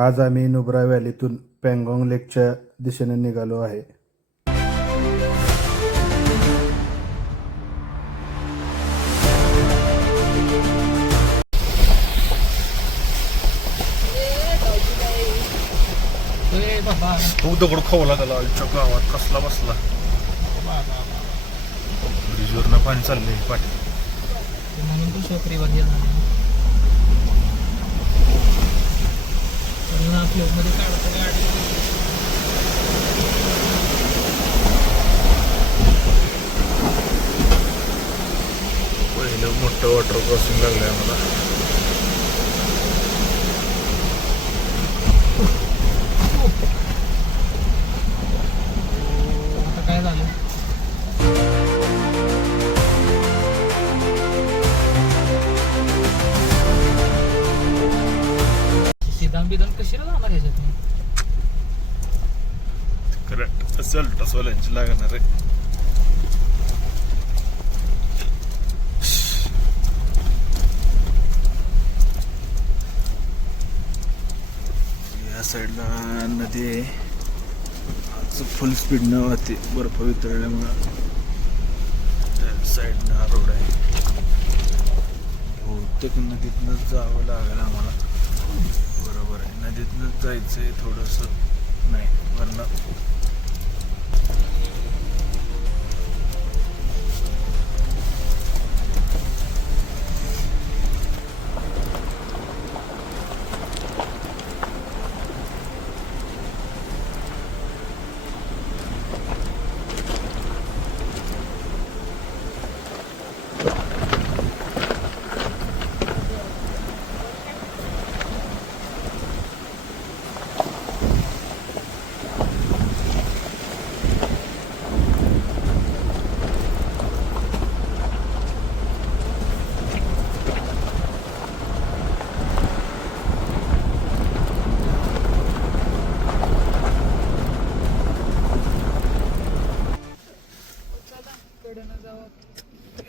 आज आम्ही नुब्रा व्हॅलीतून पँगॉंग लेकच्या दिशेने निघालो आहे. तो दगड खावला त्याला आमच्या गावात कसला बसला. ब्रिजवरनं पाणी चाललंय पाठी. म्हणून तू शोकरीवर गेला मध्ये काढतो गाडी. पहिलं मोठं वॉटर क्रॉसिंग लागलंय आम्हाला. आता काय झालं? सिदान बिदान कशाला जाणार ह्याच्यात? करेक्ट असेल टसवाल्यांची लागणार आहे. या साईडला नदी आहे. आज फुल स्पीडनं वाहते बर्फ वितळल्यामुळं. त्या साईडनं रोड आहे. बहुतेक नदीतनंच जावं लागेल आम्हाला. बरोबर आहे, नदीतनंच जायचं आहे थोडंसं. नाही वरनं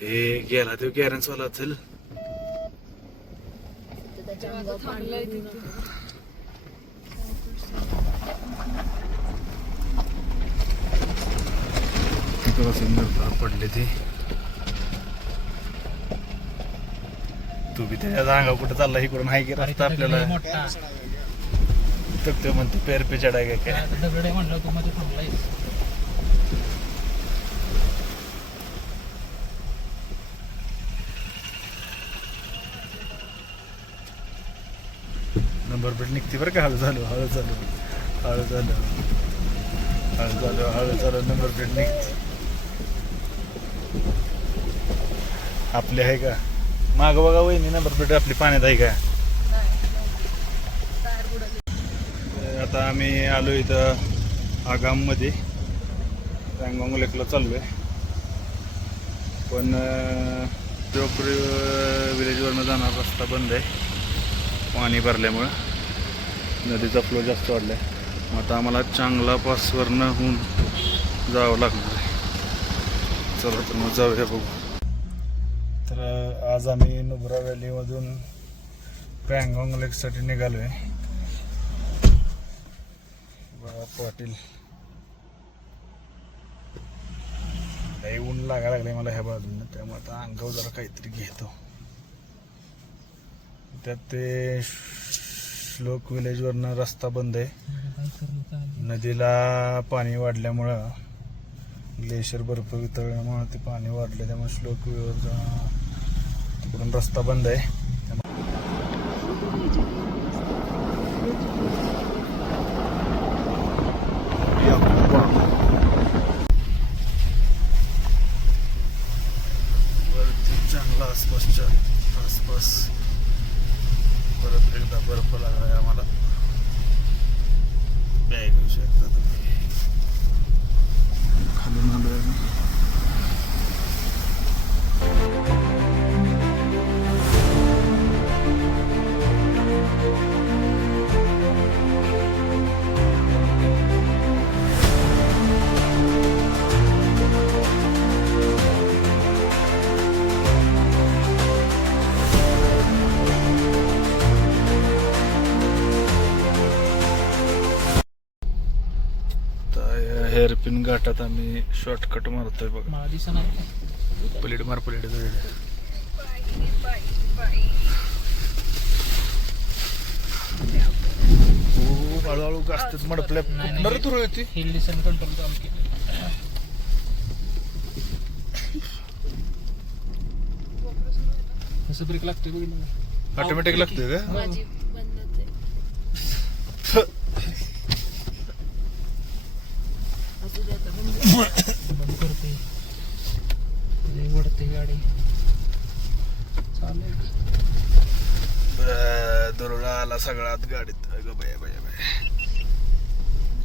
हे गेला तो गॅरन्स वाला चल. पडले ते. तू बी त्याच्या जागा कुठं चालला इकडून हाय की रस्ता आपल्याला. तर ते म्हणते पेर पे चढाय काय दगड म्हणलं तू मध्ये थांबलाय. नंबर प्लेट निघते बरं का. हळू झालो हळू झालो हळू झालो हळू झालो हळू झालो. नंबर प्लेट निघते आपली आहे का? माग बघा वहिनी नंबर प्लेट आपली पाण्यात आहे का? आता आम्ही आलो इथं आगाममध्ये पँगॉंग लेकला चाललो आहे. पण चोकरी विलेजवरनं जाणार रस्ता बंद आहे पाणी भरल्यामुळं. नदीचा फ्लो जास्त वाढला आहे. आता आम्हाला चांगला पासवरनं होऊन जावं लागणार आहे. चला तर मग जाऊया बघू. तर आज आम्ही नुब्रा व्हॅलीमधून पँगॉंग लेकसाठी निघालो आहे. पाटील लई ऊन लागायला लागले मला ह्या बाजूनं. त्यामुळे आता अंगावर जरा काहीतरी घेतो. त्यात ते श्लोक विलेजवरनं रस्ता बंद आहे. नदीला पाणी वाढल्यामुळं ग्लेशियर बर्फ वितळल्यामुळं ते पाणी वाढलं. त्यामुळे श्लोक तिकडून रस्ता बंद आहे. चांगला आसपास परत एकदा बर्फ लागलाय आम्हाला. बॅग घेऊ शकता तुम्ही. खालून आलोय आम्ही. घाटात आम्ही शॉर्टकट मारतोय बघा. मला दिसणार नाही. पलीड मार पलीड हो हळूहळू गाजतेच मडपल्या कुठणार तुर होती. हिल डिसेंट कंट्रोल काम केलं. कसं ब्रेक लागतोय बघितलं. ऑटोमॅटिक लागतोय का? माझी बंदच आहे. असू दे आता बंद. बंद करते. लय वडते गाडी. चालेल. दरोडा आला सगळ्यात गाडीत. अगं बाय बाय बाय.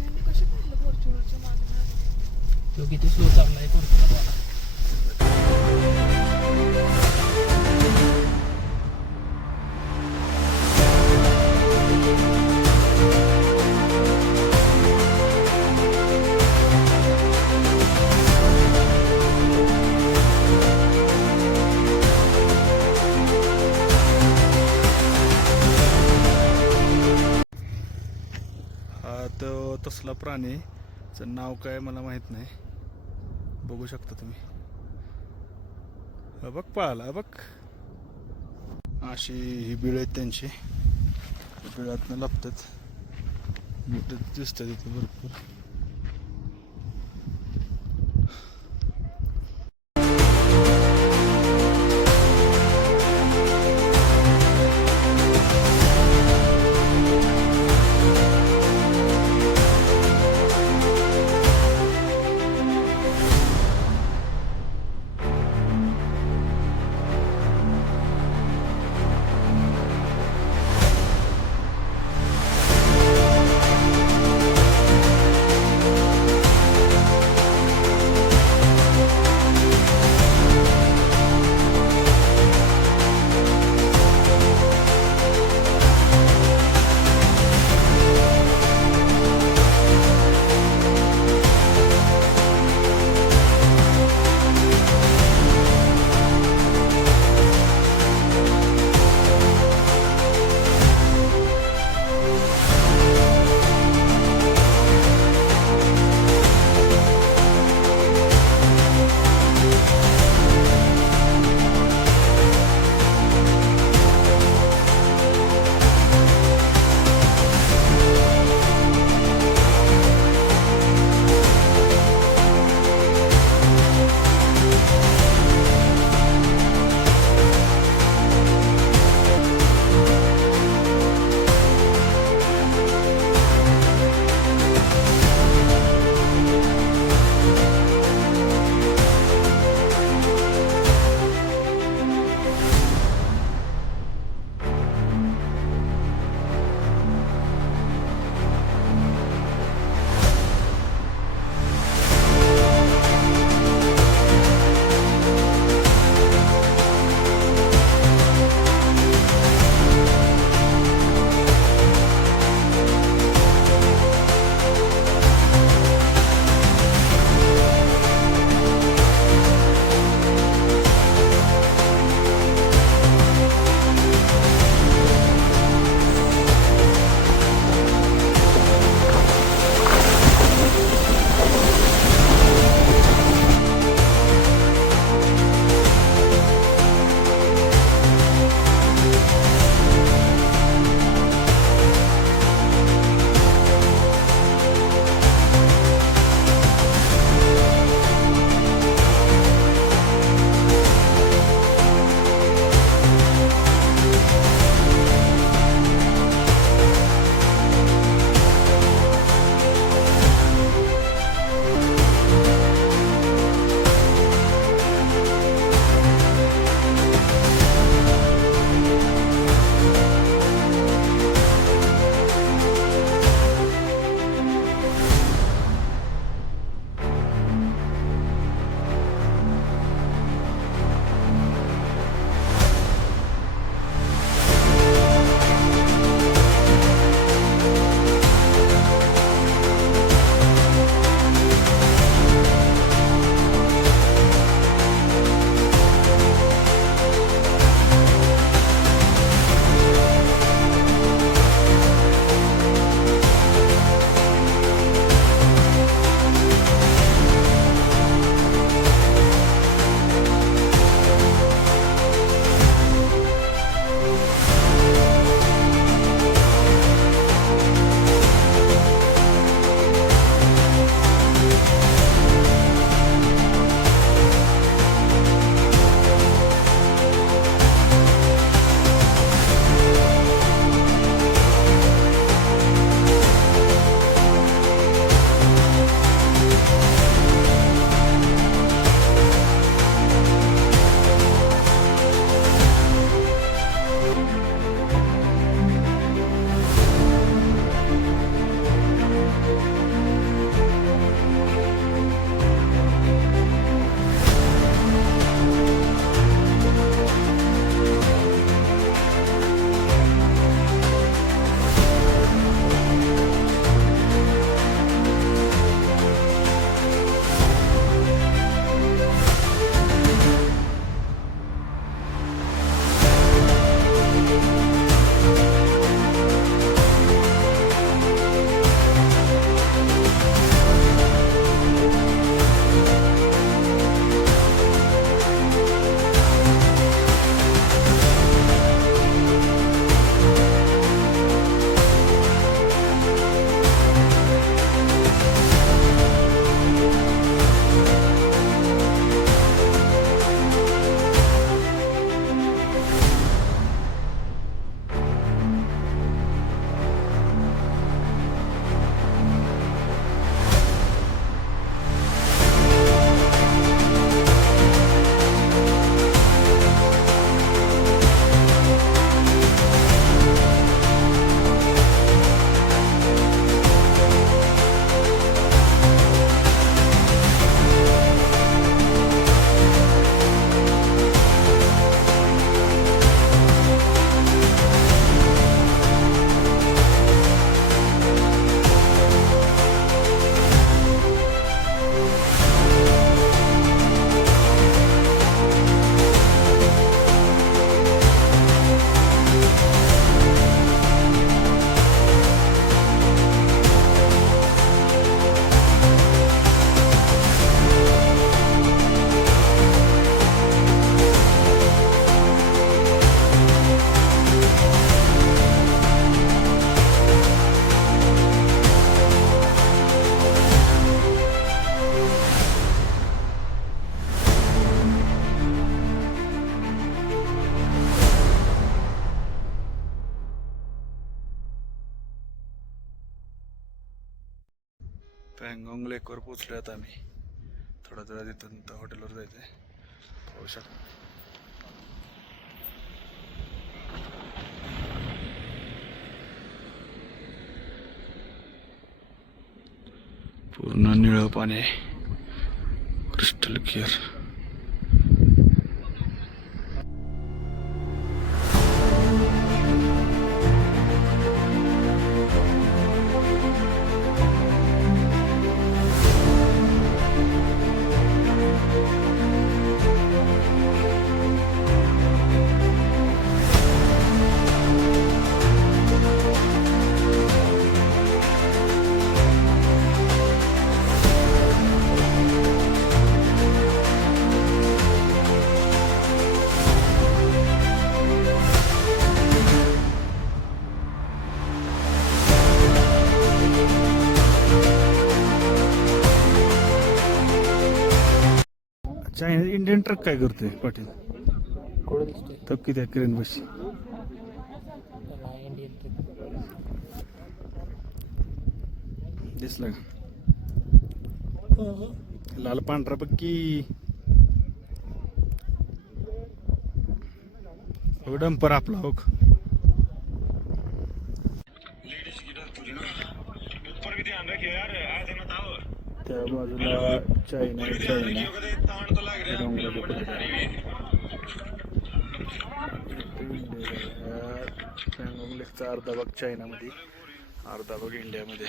यांनी कशी काढलं फॉर्च्युनरच्या मागे? तो किती स्लो चाललाय फॉर्च्युनर. हा तो तसला प्राणी चं नाव काय मला माहित नाही. बघू शकता तुम्ही. हा बघ पळाला बघ. अशी ही बिळ आहेत त्यांची. बिळातनं लपतात. मोठे दिसतात इथे भरपूर. पँगॉंग लेकवर पोचलो आता आम्ही. थोडा जरा तिथून हॉटेलवर जायचंय. पाहू शकता पूर्ण निळं पाणी आहे, crystal clear. China Indian truck काय करतोय पाटील? कोण दिसतोय तर किती क्रेन बशी त्याला इंडियन ट्रिप. दिसला का? लाल पांढरा पक्की डंपर आपला हो. त्या बाजूला चायना पँगॉंग लेकचा अर्धा भाग चायनामध्ये, अर्धा भाग इंडियामध्ये.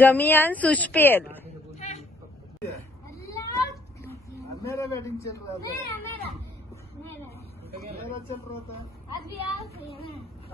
जमियान सुशपेल मेरा बैटिंग चल रहा था, मेरा चल रहा था.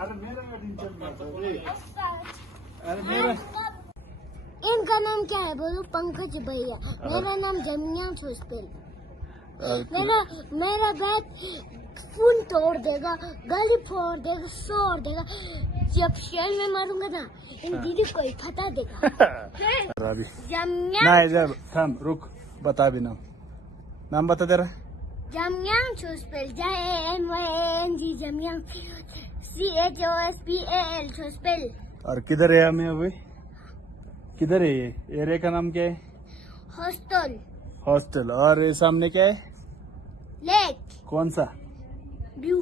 अरे मेरा बैटिंग चल रहा था. अरे मेरा. इनका नाम क्या है बोलो? पंकज भैया. मेरा नाम जमियान सुशपेल. मेरा बैट फूल तोड़ देगा, गली फोड़ देगा, सोड़ देगा. जब शेल में मारूंगा ना, इन दीदी को ही फटा देगा. अभी जमियान नहीं जब थाम रुक, बता भी नाम बता तेरा. जमियान सुशपेल. JAMYANG जमियान CHOSPAL सुशपेल. और किधर है हमें अभी? किधर है ये एरिया का नाम क्या है? हॉस्टल. हॉस्टल. और ये सामने क्या है? लेक. कौन सा? ब्लू.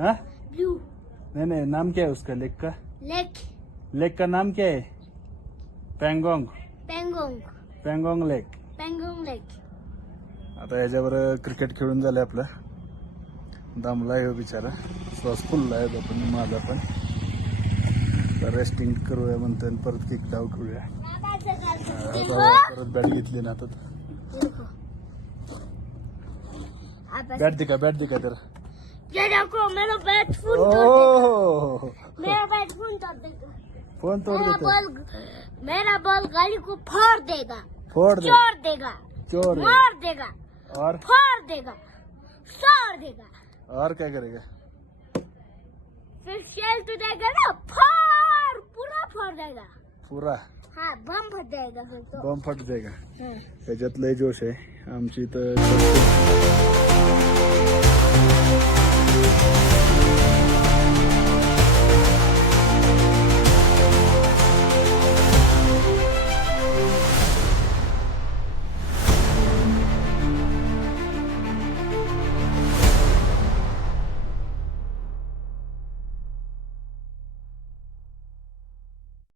हाँ ब्लू नहीं नाम क्या है उसका लेक का? लेक. लेक का नाम क्या है? पँगॉंग. पेंगोंग. पँगॉंग लेक. पेंगोंग लेक. आता याच्यावर क्रिकेट खेळून झालं आपलं. दमलाय हो बिचारा, श्वास फुलला आहे आपण माझा पण. रेस्टिंग करूया म्हणतो आणि परत किक डाव खेळूया. परत बॅट घेतली ना आता. बॅट दिखा तर. ये देखो मेरा बैट फोन ओ मेरा बैट फोन तोड़ देगा. फोन तोड़ देते. मेरा बॉल गाड़ी को फोड़ देगा, फोड़ दे. चोर देगा, चोर है. मार देगा, और फोड़ देगा, सोड़ देगा. और क्या करेगा? फिर शेल तो देगा ना, फोड़ पूरा फोड़ देगा. पुरा हाँ बम फट जाएगा फिर तो. बॉम्ब फट जाएगा. हाँ. त्याच्यात लय जोश आहे आमची तर.